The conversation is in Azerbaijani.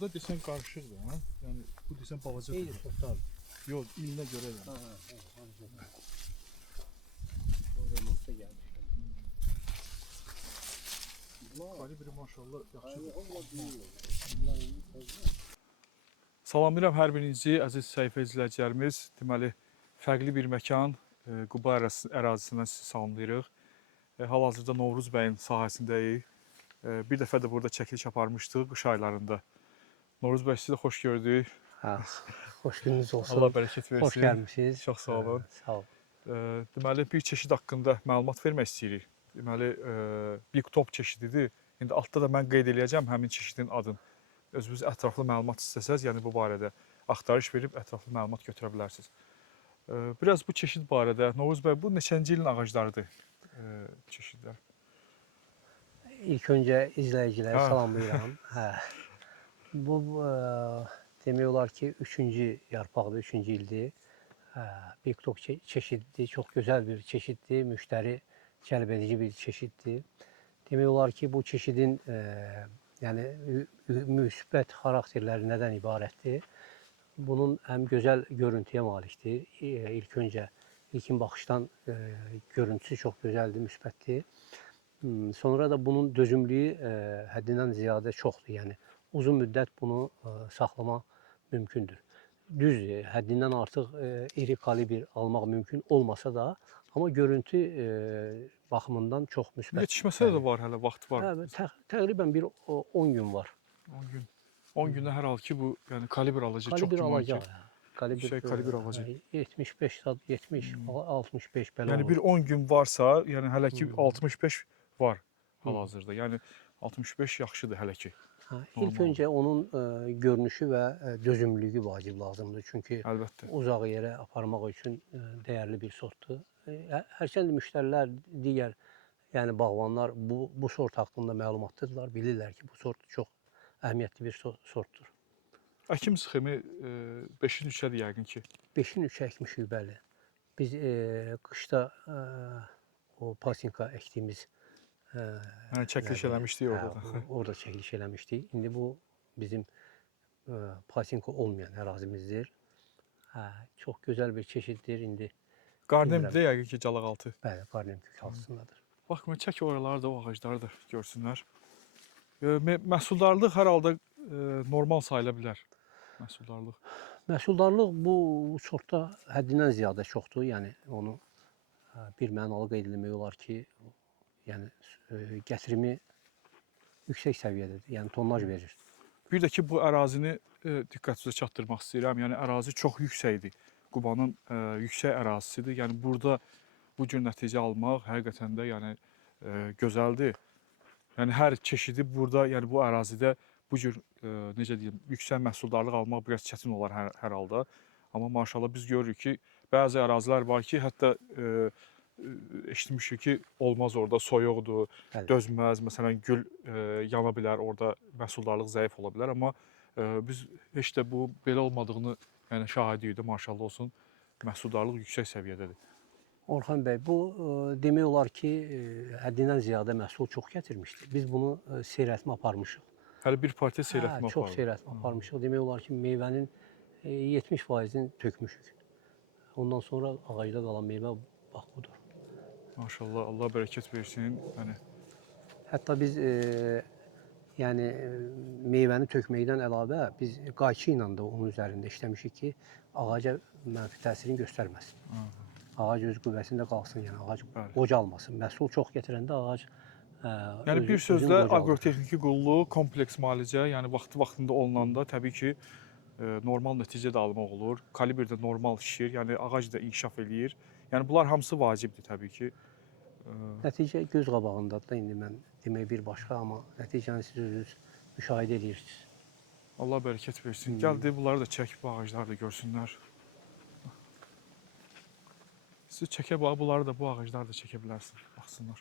Burada desen qarışıqdır, ha? Yəni bu desen balaca. İyi sortlar. Yox, ilinə görə yəni. Orada nokta gelmiş. Kalibri maşallah yaxşıdır. Bunlar Salamlayıram hər birinizi, əziz səhifə izləyicilərimiz. Deməli, fərqli bir məkan, Quba ərazisindən sizi salamlayırıq. Hal-hazırda Novruz bəyin sahəsindəyik. Bir dəfə də burada çəkiliş aparmışdıq qış aylarında. Novruz bəy, sizi də xoş gördük. Hoş gününüz olsun. Allah bərəkət versin. Hoş gelmişsiniz. Çox sağ olun. Sağ olun. Deməli, bir çeşid haqqında məlumat vermək istəyirik. Deməli, bir top çeşididir. İndi altda da mən qeyd edəcəm həmin çeşidin adını. Özünüz ətraflı məlumat istəsəz, yəni bu barədə axtarış verib ətraflı məlumat götürə bilərsiniz. Biraz bu çeşid barədə, Novruz bəy, bu neçənci ilin ağaclarıdır çeşidlər? İlk önce izleyicileri salamlayıram. Bu demək olar ki, 3-cü yarpaqdır, 3-cü ildir. Biktok çeşididir, çox gözəl bir çeşiddir, müştəri cəlb edici bir çeşiddir. Demək olar ki, bu çeşidin yəni müsbət xarakterləri nədən ibarətdir? Bunun həm gözəl görüntüyə malikdir. İlkin baxışdan görüntüsü çox gözəldir, müsbətdir. Sonra da bunun dözümlüyü həddindən ziyadə çoxdur. Yəni uzun müddət bunu saxlamaq mümkündür. Düzdür, həddindən artıq iri kalibr almaq mümkün olmasa da, amma görüntü baxımından çox müsbət. Yetişməsə də var, hələ vaxt var. Təqribən bir 10 gün var. 10 gün. 10 gündə hər hal ki, bu yəni kalibr alacaq, çox Kalibr güman alacaq. ki. Kalibr alacaq. 75, 70, 65 belə Yəni olur. bir 10 gün varsa, yəni hələ ki 65 var hal-hazırda. Yəni 65 yaxşıdır hələ ki. İlk öncə onun görünüşü və dözümlülüyü vacib lazımdır. Çünki Əlbəttə. uzaq yerə aparmaq üçün dəyərli bir sortdur. Hərçənd müştərilər, digər yəni bağbanlar bu sort haqqında məlumatlıdırlar, bilirlər ki, bu sort çox əhəmiyyətli bir sortdur. Əkim sxemi 5-in 3-ədir yəqin ki. 5-in 3-ə əkmişik, bəli. Biz qışda o pasinka əkdiyimiz çəkiliş eləmişdik orada. Orada çəkiliş eləmişdik. İndi bu bizim pasinka olmayan ərazimizdir. Çox gözəl bir çeşiddir indi. Qarnemdir də yəqin ki, Calaqaltı. Bəli, Qarnem kök altındadır. Bax, mən çək oraları da, o ağacları da görsünlər. Məhsuldarlıq hər halda normal sayıla bilər. Məhsuldarlıq. Məhsuldarlıq bu sortda həddindən ziyadə çoxdur. Yəni onu bir mənalı qeyd etmək olar ki, yəni gətirimi yüksək səviyyədədir. Yəni tonnaj verir. Bir də ki, bu ərazini diqqətinizə çatdırmaq istəyirəm. Yəni ərazi çox yüksəkdir. Qubanın yüksək ərazisidir. Yəni burada bu cür nəticə almaq həqiqətən də yəni gözəldir. Yəni hər çeşidi burada, yəni bu ərazidə bu cür necə deyim, yüksək məhsuldarlıq almaq biraz çətin olar hər halda. Amma maşallah biz görürük ki, bəzi ərazilər var ki, hətta eşitmişik ki, olmaz orada, soyuqdur, dözməz, məsələn gül yana bilər, orada məhsuldarlıq zəif ola bilər. Amma biz heç də bu belə olmadığını yəni şahidi idi, maşallah olsun, məhsuldarlıq yüksək səviyyədədir. Orxan bəy, bu demək olar ki, həddindən ziyadə məhsul çox gətirmişdir. Biz bunu seyrəltmə aparmışıq. Hələ bir partiya seyrəltmə aparmışıq. Çox seyrəltmə aparmışıq. Demək olar ki, meyvənin 70%-ni tökmüşük. Ondan sonra ağacda qalan meyvə bax budur. Maşallah, Allah bərəkət versin. Hətta biz yəni meyvəni tökməkdən əlavə biz qayçı ilə də onun üzərində işləmişik ki, ağaca mənfi təsirini göstərməsin. Ağac öz qüvvəsində qalsın, yəni ağac qocalmasın. Məhsul çox gətirəndə ağac yəni bir sözlə aqrotexniki qulluq, kompleks müalicə, yəni vaxtında olunanda təbii ki, normal nəticə də almaq olur. Kalibr də normal şişir, yəni ağac da inkişaf eləyir. Yəni bunlar hamısı vacibdir təbii ki. Nəticə göz qabağındadır da indi mən demək bir başqa, amma nəticəni siz özünüz müşahidə edirsiniz. Allah bərəkət versin. Gəldi bunları da çək, bu ağacları da görsünlər. Siz çəkə bax, bunları da, bu ağacları da çəkə bilərsiniz, baxsınlar.